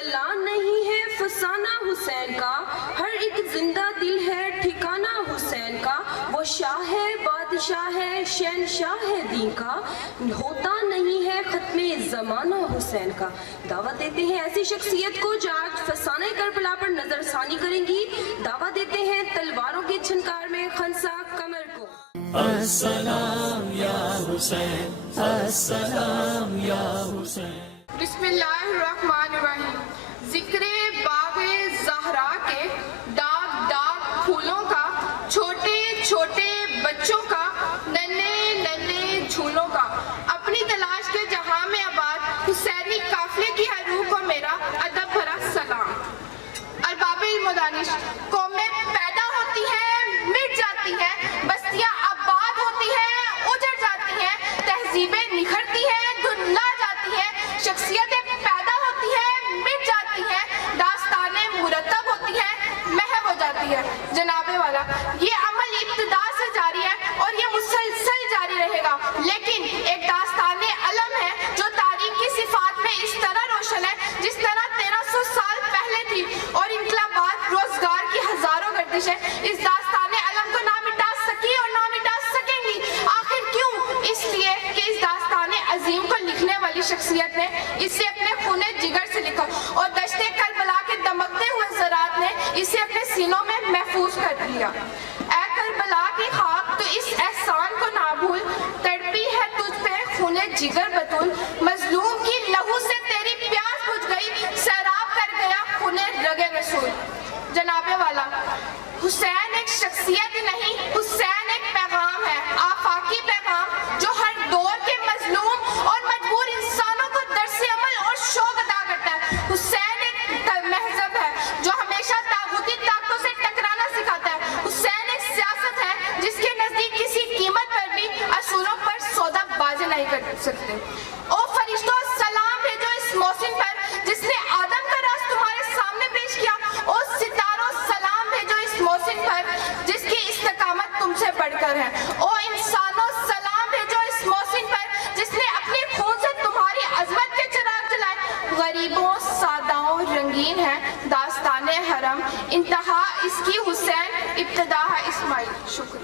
کربلا نہیں ہے فسانہ حسین کا، ہر ایک زندہ دل ہے ٹھکانہ حسین کا، وہ شاہ ہے بادشاہ ہے شہنشاہ ہے دین کا، ہوتا نہیں ہے ختم زمانہ حسین کا۔ دعوت دیتے ہیں ایسی شخصیت کو جو آج فسانہ کربلا پر نظر ثانی کریں گی۔ دعوت دیتے ہیں تلواروں کی چھنکار میں خنسا قمر کو۔ السلام یا حسین، السلام یا حسین۔ بسم اللہ الرحمن الرحیم۔ ذکر باغ زہرا کے داغ داغ پھولوں کا، چھوٹے چھوٹے بچوں کا، ننھے ننھے جھولوں کا، اپنی تلاش کے جہاں میں آباد حسینی قافلے کی ہر روح کو میرا ادب بھرا سلام۔ ارباب علم و دانش، قومیں پیدا ہوتی ہیں مٹ جاتی ہیں، بستیاں آباد ہوتی ہیں اجڑ جاتی ہیں، تہذیبیں نکھرتی ہیں دھندلا جاتی ہیں، شخصیتیں پیدا ہوتی ہیں مٹ جاتی ہیں، داستانیں مرتب ہوتی ہیں محو ہو جاتی ہے۔ جناب والا، یہ عمل ابتدا سے جاری ہے اور یہ مسلسل جاری رہے گا، لیکن ایک داستان علم ہے جو تاریخ کی صفات میں اس طرح روشن ہے جس طرح 1300 سال پہلے تھی، اور انقلابات روزگار کی ہزاروں گردشیں اس داستان علم کو نہ مٹا سکی اور نہ مٹا سکیں گی۔ آخر کیوں؟ اس لیے کہ اس داستان عظیم کو لکھنے والی شخصیت نے اسے اپنے خون جگر سے لکھا، اور دشت کربلا کے دمکتے ہوئے ذرات نے اسے اپنے سینوں میں محفوظ کر لیا۔ اے کربلا کی خاک، تو اس احسان کو نہ بھول، تڑپی ہے تجھ پہ خون جگر بطول، مظلوم کی لہو سے تیری پیاس بجھ گئی، سیراب کر گیا خون رگ رسول۔ جناب والا، حسین ایک شخصیت نہیں، حسین ایک پیغام ہے، آفاقی پیغام جو ہر دور کے مظلوم اور مجبور انسانوں کو درس عمل اور شوق عطا کرتا ہے۔ حسین ایک مہذب ہے جو ہمیشہ طاغوتی طاقتوں سے ٹکرانا سکھاتا ہے۔ حسین ایک سیاست ہے جس کے نزدیک کسی قیمت پر بھی اصولوں پر سودا بازی نہیں کر سکتے۔ او فرشتوں، سلام بھیجو اس محسن پر جس نے آدم کا راز تمہارے سامنے پیش کیا۔ او ستاروں، سلام بھیجو اس محسن پر جس کی استقامت تم سے بڑھ کر ہے۔ او انسانوں، سلام بھیجو اس محسن پر جس نے اپنے خون سے تمہاری عظمت کے چراغ جلائے۔ غریبوں، سادہوں، رنگین ہے داستان حرم، انتہا اس کی حسین، ابتدا ہے اسماعیل۔ شکریہ۔